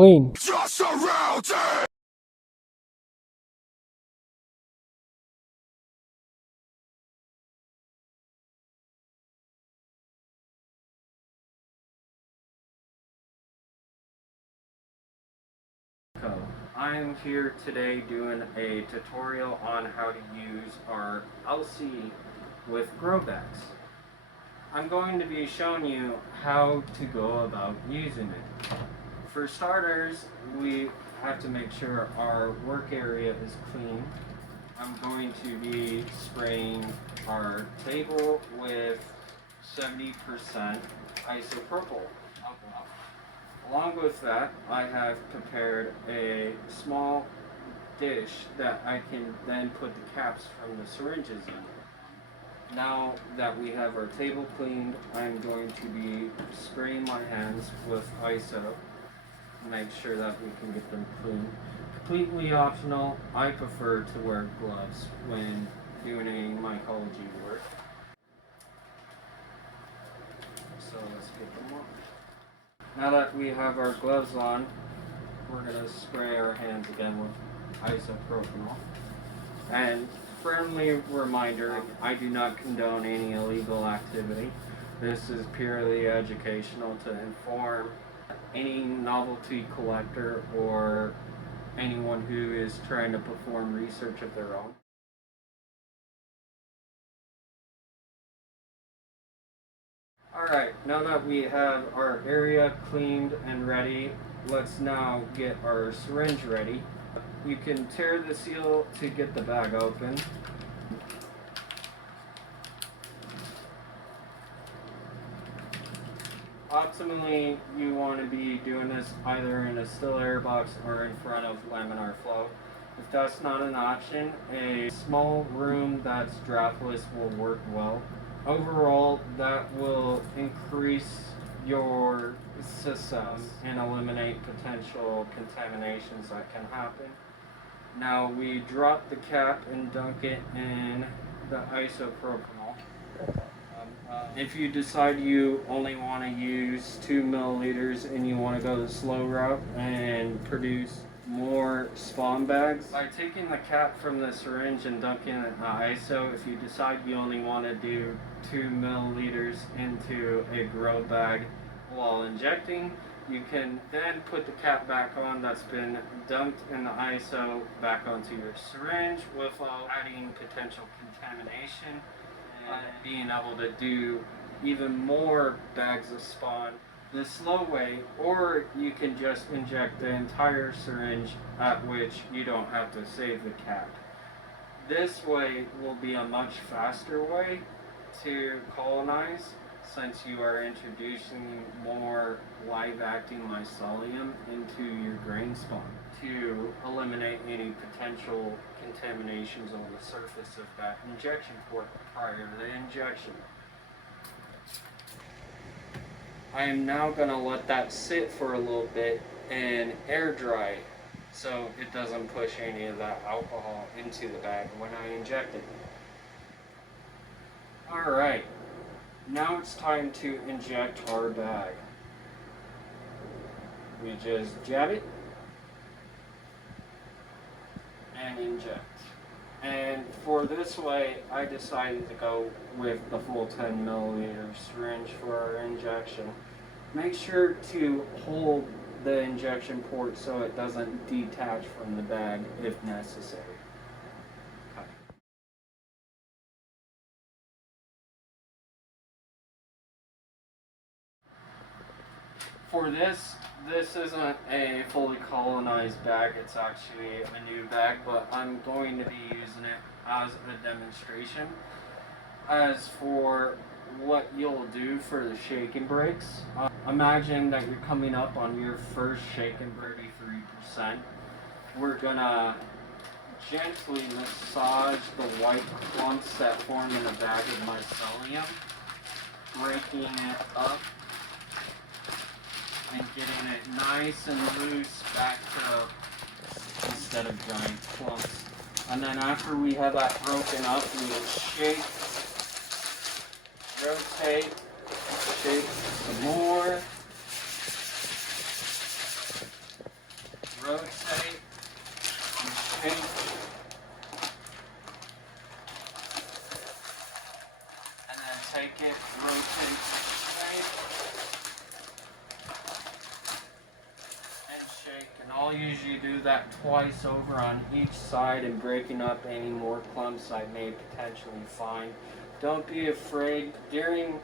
clean. Just around it. I'm here today doing a tutorial on how to use our LC with grow bags. I'm going to be showing you how to go about using it. For starters, we have to make sure our work area is clean. I'm going to be spraying our table with 70% isopropyl alcohol. Along with that, I have prepared a small dish that I can then put the caps from the syringes in. Now that we have our table cleaned, I'm going to be spraying my hands with ISO to make sure that we can get them clean. Completely optional. I prefer to wear gloves when doing any mycology work. So let's get them on. Now that we have our gloves on, we're going to spray our hands again with isopropyl. And friendly reminder, I do not condone any illegal activity. This is purely educational to inform any novelty collector or anyone who is trying to perform research of their own. Alright, now that we have our area cleaned and ready, let's now get our syringe ready. You can tear the seal to get the bag open. Optimally, you want to be doing this either in a still air box or in front of laminar flow. If that's not an option, a small room that's draftless will work well. Overall, that will increase your success and eliminate potential contaminations that can happen. Now we drop the cap and dunk it in the isopropyl. If you decide you only want to use 2 milliliters and you want to go the slow route and produce more spawn bags, by taking the cap from the syringe and dunking it in the ISO, if you decide you only want to do 2 milliliters into a grow bag while injecting, you can then put the cap back on that's been dumped in the ISO back onto your syringe without adding potential contamination and being able to do even more bags of spawn the slow way, or you can just inject the entire syringe, at which you don't have to save the cap. This way will be a much faster way to colonize, since you are introducing more live-acting mycelium into your grain spawn to eliminate any potential contaminations on the surface of that injection port prior to the injection. I am now going to let that sit for a little bit and air dry so it doesn't push any of that alcohol into the bag when I inject it. Alright, now it's time to inject our bag. We just jab it and inject. And for this way, I decided to go with the full 10 milliliter syringe for our injection. Make sure to hold the injection port so it doesn't detach from the bag if necessary. Okay. For this isn't a fully colonized bag, it's actually a new bag, but I'm going to be using it as a demonstration. As for what you'll do for the shake and breaks, imagine that you're coming up on your first shake and break 3%. We're gonna gently massage the white clumps that form in a bag of mycelium, breaking it up and getting it nice and loose back to instead of giant clumps. And then after we have that broken up, we will shake, rotate, shake some more. rotate, and shake. And then take it, rotate, shake, and shake. And I'll usually do that twice over on each side and breaking up any more clumps I may potentially find. Don't be afraid. During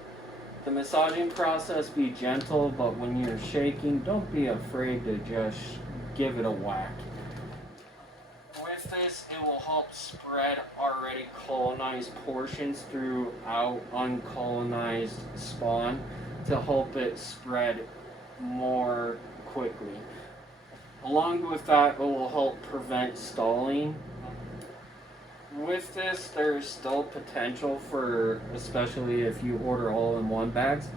the massaging process, be gentle, but when you're shaking, don't be afraid to just give it a whack. With this, it will help spread already colonized portions throughout uncolonized spawn to help it spread more quickly. Along with that, it will help prevent stalling. With this, there's still potential for, especially if you order all-in-one bags,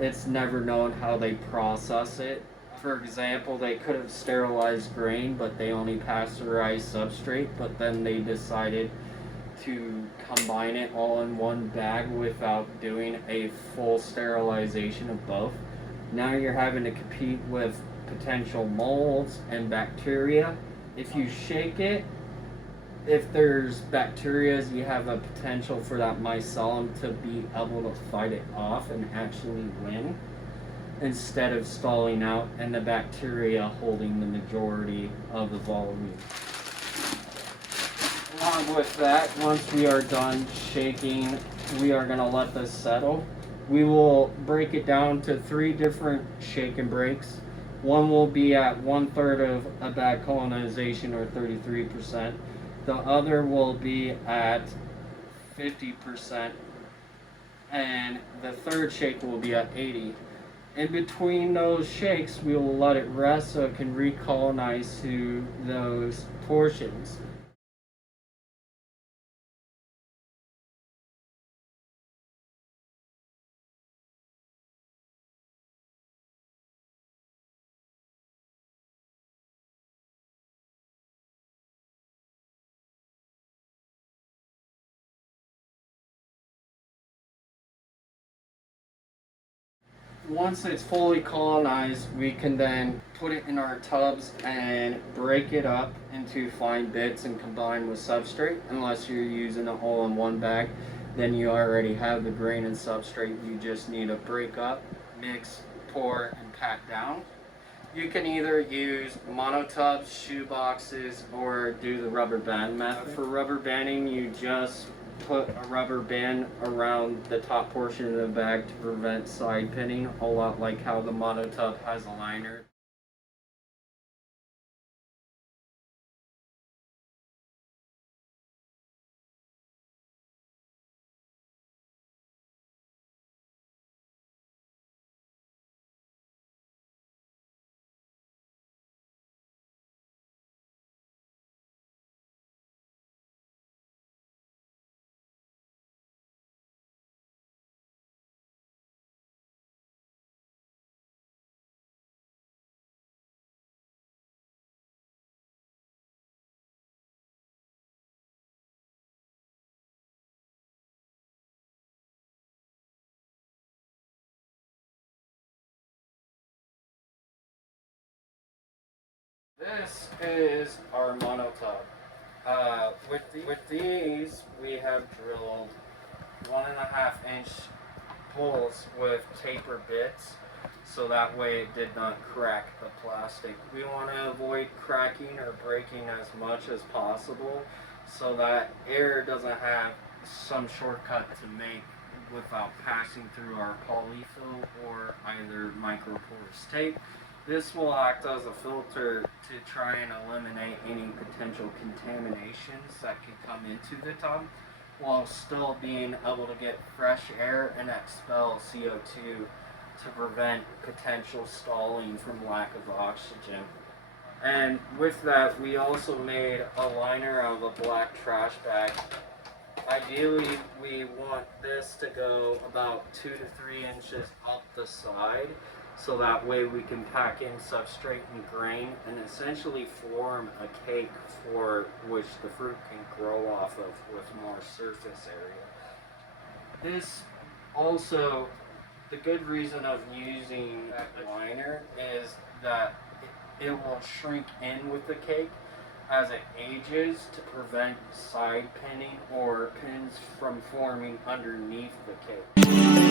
it's never known how they process it. For example, they could have sterilized grain, but they only pasteurized substrate, but then they decided to combine it all in one bag without doing a full sterilization of both. Now you're having to compete with potential molds and bacteria. If you shake it, if there's bacteria, you have a potential for that mycelium to be able to fight it off and actually win, instead of stalling out and the bacteria holding the majority of the volume. Along with that, once we are done shaking, we are going to let this settle. We will break it down to 3 different shake and breaks. One will be at 1/3 of a bag colonization, or 33%. The other will be at 50%, and the third shake will be at 80%. In between those shakes, we will let it rest so it can recolonize to those portions. Once it's fully colonized, we can then put it in our tubs and break it up into fine bits and combine with substrate. Unless you're using an all-in-one bag, then you already have the grain and substrate. You just need to break up, mix, pour, and pack down. You can either use mono tubs, shoe boxes, or do the rubber band method. For rubber banding, you just put a rubber band around the top portion of the bag to prevent side pinning, a lot like how the mono tub has a liner. This is our mono tub. With these, we have drilled 1.5-inch holes with taper bits, so that way it did not crack the plastic. We want to avoid cracking or breaking as much as possible, so that air doesn't have some shortcut to make without passing through our polyfill or either microporous tape. This will act as a filter to try and eliminate any potential contaminations that could come into the tub, while still being able to get fresh air and expel CO2 to prevent potential stalling from lack of oxygen. And with that, we also made a liner out of a black trash bag. Ideally, we want this to go about 2 to 3 inches up the side, so that way we can pack in substrate and grain and essentially form a cake for which the fruit can grow off of with more surface area. This also, the good reason of using that liner is that it will shrink in with the cake as it ages to prevent side pinning or pins from forming underneath the cake.